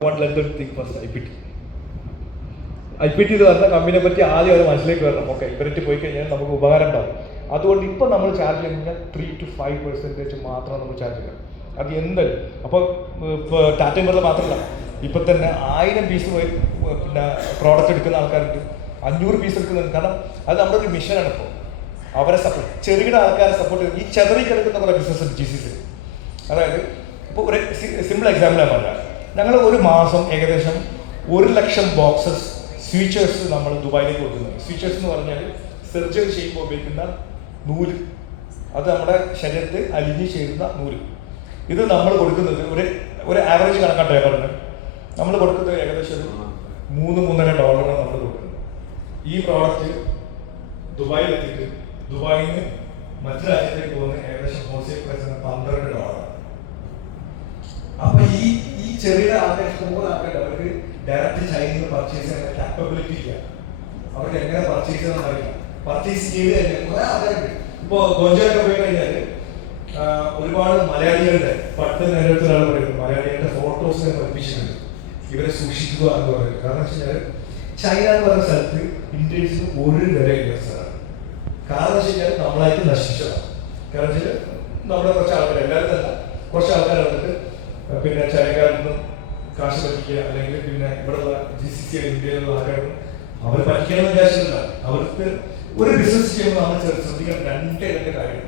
IPT എന്ന് പറഞ്ഞ കമ്പനിയെ പറ്റി ആദ്യം അവർ മനസ്സിലേക്ക് വരണം. ഓക്കെ, ഇവരിട്ട് പോയി കഴിഞ്ഞാൽ നമുക്ക് ഉപകാരം ഉണ്ടാവും. അതുകൊണ്ട് ഇപ്പം നമ്മൾ ചാർജ് ചെയ്യുന്നത് 3 to 5% മാത്രം നമ്മൾ ചാർജ് ചെയ്യാം. അത് എന്തായാലും അപ്പോൾ ഇപ്പോൾ ടാറ്റ ഇൻവെർട്ടർ മാത്രമല്ല, ഇപ്പം തന്നെ 1000 പീസ് പിന്നെ പ്രോഡക്റ്റ് എടുക്കുന്ന ആൾക്കാരുണ്ട്, 500 പീസ് എടുക്കുന്നുണ്ട്. കാരണം അത് നമ്മുടെ ഒരു മിഷനാണ്. ഇപ്പോൾ അവരെ സപ്പോർട്ട്, ചെറുകിട ആൾക്കാരെ സപ്പോർട്ട് ചെയ്ത് ഈ ചെതറി കിടക്കുന്ന കുറേ ബിസിനസ് ഉണ്ട് GCC. അതായത് ഇപ്പോൾ ഒരു സിമ്പിൾ എക്സാമ്പിളാണ് പറഞ്ഞാൽ, ഞങ്ങൾ ഒരു മാസം ഏകദേശം 1,00,000 ബോക്സസ് സ്വിച്ചേഴ്സ് നമ്മൾ ദുബായിലേക്ക് കൊടുക്കുന്നത്. സ്വിച്ചേഴ്സ് എന്ന് പറഞ്ഞാൽ സർജറി ചെയ്യുമ്പോൾ ഉപയോഗിക്കുന്ന നൂല്, അത് നമ്മുടെ ശരീരത്തിൽ അലിഞ്ഞ് ചേരുന്ന നൂല്. ഇത് നമ്മൾ കൊടുക്കുന്നത് ഒരു ആവറേജ് കണക്കാണ് ടേബിളിന് നമ്മൾ കൊടുക്കുന്നത് ഏകദേശം ഒരു $3-3.5 നമ്മൾ കൊടുക്കുന്നത്. ഈ പ്രോഡക്റ്റ് ദുബായിലെത്തിയിട്ട് ദുബായിൽ നിന്ന് മറ്റു രാജ്യത്തേക്ക് പോകുന്ന ഏകദേശം ഹോൾസെയിൽ പ്രൈസ് $12. അപ്പൊ ഈ ചെറിയ ആൾക്കാർ അവർക്ക് ഡയറക്റ്റ് ചൈനയിൽ നിന്ന് പർച്ചേസ് ചെയ്യാൻ കാപ്പബിലിറ്റി ഇല്ല. അവർക്ക് എങ്ങനെ പർച്ചേസ് ചെയ്യാൻ അറിയില്ല. പർച്ചേസ് ചെയ്ത് കഴിഞ്ഞാൽ കുറെ ആൾക്കാരുണ്ട്. ഇപ്പൊ ഗോഞ്ചലൊക്കെ പോയി കഴിഞ്ഞാൽ ഒരുപാട് മലയാളികളുടെ പണ്ട് നേരത്തെ ഒരാൾ പറയുന്നത് മലയാളികളുടെ ഫോട്ടോസ് പഠിപ്പിച്ചിട്ടുണ്ട്, ഇവരെ സൂക്ഷിക്കുക എന്ന് പറയുന്നത്. കാരണം വെച്ച് കഴിഞ്ഞാൽ ചൈന എന്ന് പറയുന്ന സ്ഥലത്ത് ഇന്ത്യൻസിന് ഒരു വിലയില്ല സ്ഥലമാണ്. കാരണം വെച്ച് കഴിഞ്ഞാൽ നമ്മളായിട്ട് നശിച്ചതാണ്. കാരണം വെച്ചാൽ നമ്മുടെ കുറച്ച് ആൾക്കാർ, എല്ലാവരും തന്നെ കുറച്ച് ആൾക്കാർ വന്നിട്ട് പിന്നെ ചൈനക്കാരിൽ നിന്നും കാശ് പറ്റിക്കുക, അല്ലെങ്കിൽ പിന്നെ ഇവിടെയുള്ള GCC ഇന്ത്യയിലുള്ള ആൾക്കാരും അവർ പറ്റിക്കണമെന്ന് വിചാരിച്ചിട്ടില്ല. അവർക്ക് ഒരു ബിസിനസ് ചെയ്യുമ്പോൾ നമ്മൾ ശ്രദ്ധിക്കണം 2 കാര്യം.